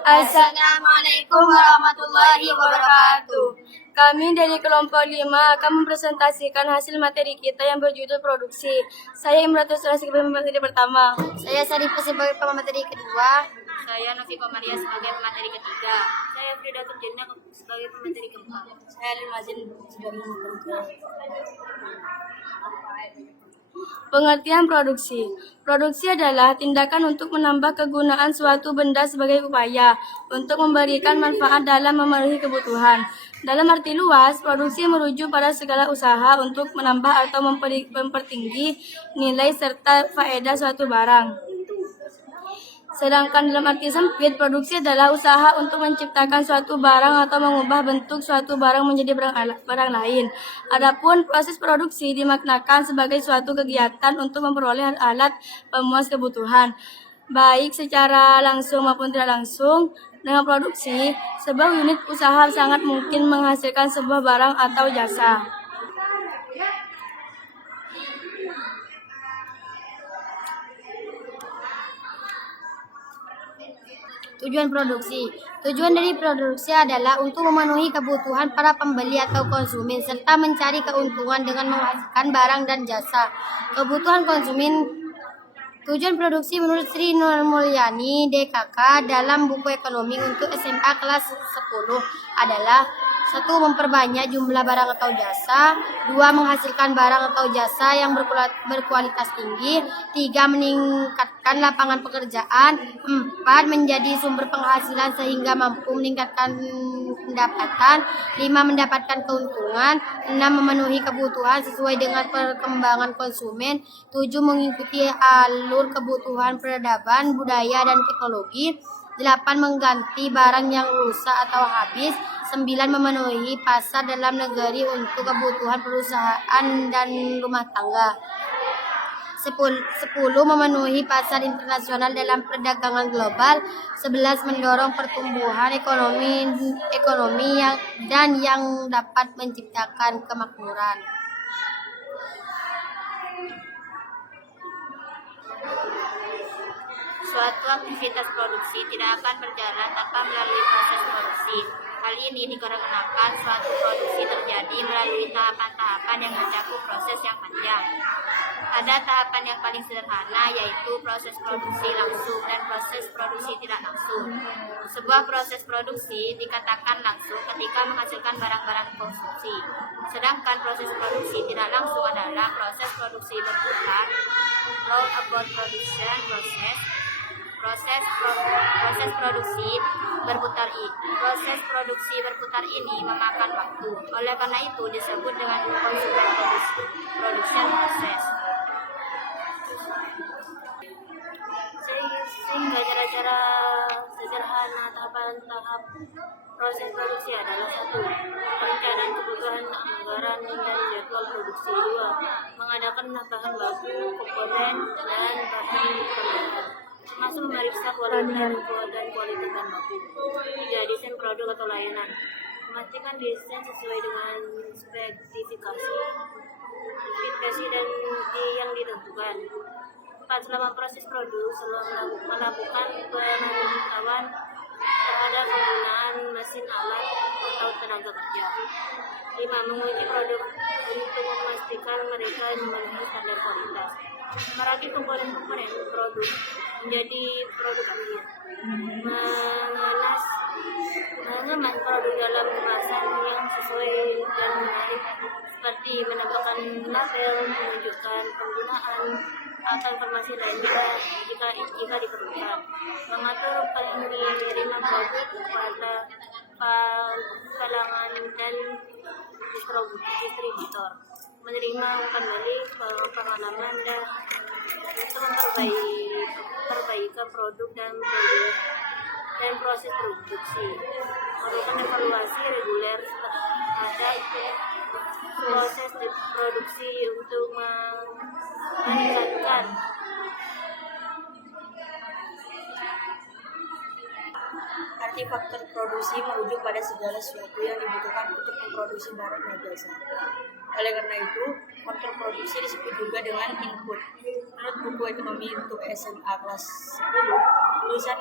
Assalamualaikum warahmatullahi wabarakatuh. Kami dari kelompok 5 akan mempresentasikan hasil materi kita yang berjudul produksi. Saya Imratus sebagai pemateri pertama. Saya Sarifah sebagai pemateri kedua. Saya Nafika Maria sebagai pemateri ketiga. Saya Frida Turjana sebagai pemateri keempat. Saya Lil Mazin sebagai pemateri kedua. Pengertian produksi. Produksi adalah tindakan untuk menambah kegunaan suatu benda sebagai upaya untuk memberikan manfaat dalam memenuhi kebutuhan. Dalam arti luas, produksi merujuk pada segala usaha untuk menambah atau mempertinggi nilai serta faedah suatu barang. Sedangkan dalam arti sempit, produksi adalah usaha untuk menciptakan suatu barang atau mengubah bentuk suatu barang menjadi barang lain. Adapun proses produksi dimaknakan sebagai suatu kegiatan untuk memperoleh alat pemuas kebutuhan, baik secara langsung maupun tidak langsung. Dengan produksi, sebuah unit usaha sangat mungkin menghasilkan sebuah barang atau jasa. Tujuan produksi. Tujuan dari produksi adalah untuk memenuhi kebutuhan para pembeli atau konsumen serta mencari keuntungan dengan menghasilkan barang dan jasa. Kebutuhan konsumen. Tujuan produksi menurut Sri Nur Mulyani DKK dalam buku ekonomi untuk SMA kelas 10 adalah 1. Memperbanyak jumlah barang atau jasa. 2. Menghasilkan barang atau jasa yang berkualitas tinggi. 3. Meningkatkan lapangan pekerjaan. 4. Menjadi sumber penghasilan sehingga mampu meningkatkan pendapatan. 5. Mendapatkan keuntungan. 6. Memenuhi kebutuhan sesuai dengan perkembangan konsumen. 7. Mengikuti alur kebutuhan peradaban, budaya, dan teknologi. 8. Mengganti barang yang rusak atau habis. 9. Memenuhi pasar dalam negeri untuk kebutuhan perusahaan dan rumah tangga. 10. Memenuhi pasar internasional dalam perdagangan global. 11. Mendorong pertumbuhan ekonomi yang dapat menciptakan kemakmuran. Suatu aktivitas produksi tidak akan berjalan tanpa melalui proses produksi. Hal ini dikarenakan suatu produksi terjadi melalui tahapan-tahapan yang mencakup proses yang panjang. Ada tahapan yang paling sederhana, yaitu proses produksi langsung dan proses produksi tidak langsung. Sebuah proses produksi dikatakan langsung ketika menghasilkan barang-barang konsumsi. Sedangkan proses produksi tidak langsung adalah proses produksi berputar, roundabout production process. Proses produksi berputar ini memakan waktu. Oleh karena itu disebut dengan consuming production process. Sehingga cara-cara sederhana tahap proses produksi adalah 1. Perencanaan kebutuhan anggaran dan jadwal produksi. 2. Mengadakan bahan baku, komponen, dan bahan tambahan, termasuk memeriksa kualitas bahan baku. 3. Desain produk atau layanan. Memastikan desain sesuai dengan spesifikasi dan yang ditentukan. 4. Selama proses produk, melakukan pemantauan terhadap penggunaan mesin, alat, atau tenaga kerja. 5. Menguji produk untuk memastikan mereka memenuhi standar kualitas. Merakit komponen-komponen produk menjadi produk akhir. Mengemas produk dalam kemasan yang sesuai dan menarik, seperti menambahkan label, menunjukkan penggunaan, atau informasi lainnya jika diperlukan. Mengatur pengiriman produk kepada kalangan dan distributor. Menerima umpan balik, pengalaman dan untuk memperbaiki produk dan proses produksi. Melakukan evaluasi reguler terhadap proses produksi untuk meningkatkan Arti faktor produksi merujuk pada segala sesuatu yang dibutuhkan untuk memproduksi barang dan jasa. Oleh karena itu, faktor produksi disebut juga dengan input. Menurut buku ekonomi untuk SMA kelas 10, tulisan